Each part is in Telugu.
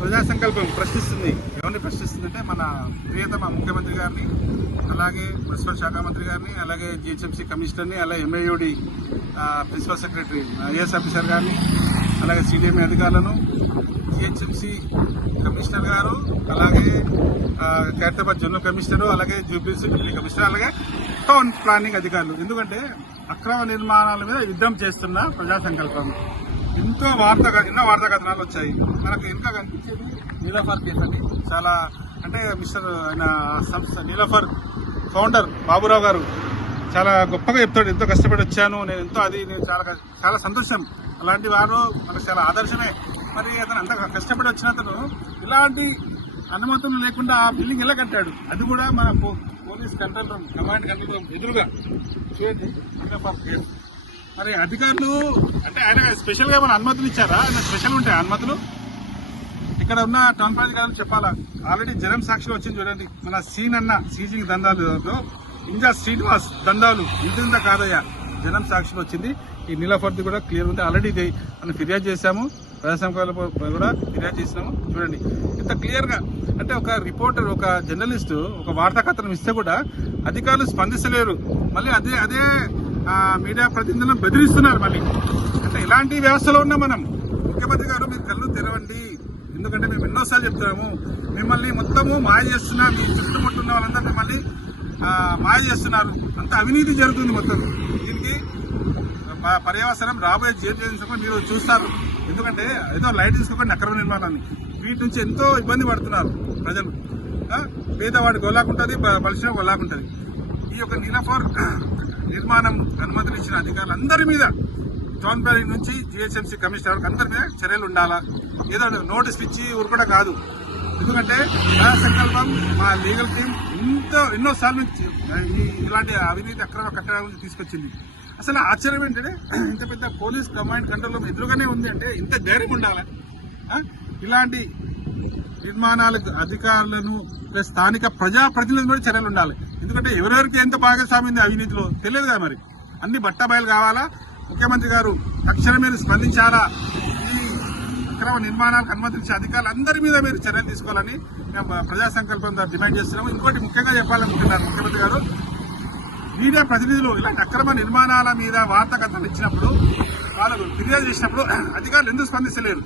ప్రజా సంకల్పం ప్రశ్నిస్తుంది. ఎవరిని ప్రశ్నిస్తుందంటే మన ప్రియతమ ముఖ్యమంత్రి గారిని, అలాగే మున్సిపల్ శాఖ మంత్రి గారిని, అలాగే జిహెచ్ఎంసీ కమిషనర్ని, అలాగే ఎంఐఓడి ప్రిన్సిపల్ సెక్రటరీ ఐఏఎస్ ఆఫీసర్ గారిని, అలాగే సిడిఎంఏ అధికారులను, జిహెచ్ఎంసీ కమిషనర్ గారు, అలాగే ఖైరతాబాద్ జనరల్ కమిషనర్, అలాగే జూబ్లీహిల్స్ డిప్యూటీ కమిషనర్, అలాగే టౌన్ ప్లానింగ్ అధికారులు. ఎందుకంటే అక్రమ నిర్మాణాల మీద యుద్ధం చేస్తున్న ప్రజా సంకల్పం. ఎన్నో వార్తా కథనాలు వచ్చాయి. మనకు ఇంకా కనిపించేది నీలోఫర్ కేసు అండి. చాలా అంటే మిస్టర్ ఆయన సంస్థ నీలోఫర్ ఫౌండర్ బాబురావు గారు చాలా గొప్పగా చెప్తాడు. ఎంతో కష్టపడి వచ్చాను నేను, నేను చాలా సంతోషం. అలాంటి వారు మనకు చాలా ఆదర్శమే. మరి అతను అంత కష్టపడి వచ్చిన అతను ఇలాంటి అనుమతులు లేకుండా ఆ బిల్డింగ్ ఎలా కట్టాడు? అది కూడా మన police control room, command control room ఎదురుగా చూడండి నీలోఫర్ కేసు. మరి అధికారులు అంటే ఆయన స్పెషల్ గా మన అనుమతులు ఇచ్చారా? ఆయన స్పెషల్ ఉంటాయి అనుమతులు. ఇక్కడ ఉన్న టౌన్ అధికారులు చెప్పాలా. ఆల్రెడీ జనం సాక్షిలో వచ్చింది చూడండి. మన సీజింగ్ దందాలు ఇంజా శ్రీనివాస్ దందాలు ఇంత కాదయ్యా, జనం సాక్షిలో వచ్చింది. ఈ నీలోఫర్ది కూడా క్లియర్ ఉంది. ఆల్రెడీ మనం ఫిర్యాదు చేశాము, ప్రజాసంకల్ప కూడా ఫిర్యాదు చేసినాము. చూడండి ఇంత క్లియర్ గా. అంటే ఒక రిపోర్టర్, ఒక జర్నలిస్టు ఒక వార్తా కథనం ఇస్తే కూడా అధికారులు స్పందిస్తలేరు. మళ్ళీ అదే మీడియా ప్రతినిధులను బెదిరిస్తున్నారు. మళ్ళీ అంటే ఇలాంటి వ్యవస్థలో ఉన్నాం మనం. ముఖ్యమంత్రి గారు మీరు కళ్ళు తెరవండి. ఎందుకంటే మేము ఎన్నోసార్లు చెప్తున్నాము, మిమ్మల్ని మొత్తము మాయ చేస్తున్నా, మీ చుట్టుముట్టున్న వాళ్ళంతా మిమ్మల్ని మాయ చేస్తున్నారు. అంత అవినీతి జరుగుతుంది మొత్తం. దీనికి పర్యవసరం రాబోయే జీవితం మీరు చూస్తారు. ఎందుకంటే ఏదో లైట్ తీసుకోకుండా అక్రమ నిర్మాణాన్ని వీటి నుంచి ఎంతో ఇబ్బంది పడుతున్నారు ప్రజలు. పేదవాడి గొల్లాకుంటుంది, బలిసిన గొల్లాకుంటుంది. ఈ యొక్క నీలోఫర్ నిర్మాణం అనుమతులు ఇచ్చిన అధికారులందరి మీద, టౌన్ ప్లానింగ్ నుంచి జిహెచ్ఎంసీ కమిషనర్ వరకు అందరి మీద చర్యలు ఉండాలా. ఏదో నోటీసులు ఇచ్చి ఊరుకోవడం కాదు. ఎందుకంటే ప్రజా సంకల్పం మా లీగల్ టీం ఎన్నోసార్లు ఇలాంటి అవినీతి అక్రమ కట్టడాల నుంచి తీసుకొచ్చింది. అసలు ఆశ్చర్యం ఏంటంటే ఇంత పెద్ద పోలీస్ కమాండ్ కంట్రోల్ రూమ్ ఎదురుగానే ఉంది అంటే ఇంత ధైర్యం ఉండాలి. ఇలాంటి నిర్మాణాలకు అధికారులను ప్లస్ స్థానిక ప్రజాప్రతినిధులు కూడా చర్యలు ఉండాలి. ఎందుకంటే ఎవరెవరికి ఎంత భాగస్వామ్యం అవినీతిలో తెలియదు కదా. మరి అన్ని బట్టబయలు కావాలా. ముఖ్యమంత్రి గారు తక్షణమే స్పందించాలా. ఈ అక్రమ నిర్మాణాలకు అనుమతించే అధికారులందరి మీద మీరు చర్యలు తీసుకోవాలని మేము ప్రజా సంకల్పం డిమాండ్ చేస్తున్నాము. ఇంకోటి ముఖ్యంగా చెప్పాలనుకుంటున్నారు ముఖ్యమంత్రి గారు, మీడియా ప్రతినిధులు ఇలాంటి అక్రమ నిర్మాణాల మీద వార్తా కథనాలు ఇచ్చినప్పుడు, వాళ్ళు ఫిర్యాదు చేసినప్పుడు అధికారులు ఎందుకు స్పందిస్తలేరు?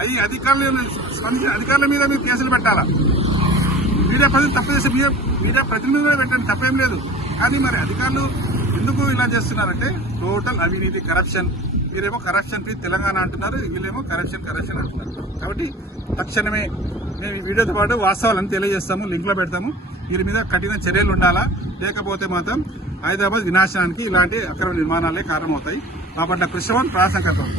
అవి అధికారుల మీద మీరు కేసులు పెట్టాలా. మీడియా ప్రతినిధులు తప్పు చేస్తే మీడియా ప్రతినిధులు పెట్టండి, తప్పేం లేదు. కానీ మరి అధికారులు ఎందుకు ఇలా చేస్తున్నారంటే టోటల్ అవినీతి, కరప్షన్. మీరేమో కరప్షన్ ఫ్రీ తెలంగాణ అంటున్నారు, వీళ్ళేమో కరప్షన్ అంటున్నారు. కాబట్టి తక్షణమే మేము ఈ వీడియోతో పాటు వాస్తవాలను తెలియజేస్తాము, లింక్లో పెడతాము. వీరి మీద కఠిన చర్యలు ఉండాలా. లేకపోతే మాత్రం హైదరాబాద్ వినాశనానికి ఇలాంటి అక్రమ నిర్మాణాలే కారణమవుతాయి. కాబట్టి కృష్ణవన్ ప్రజా సంకల్పం.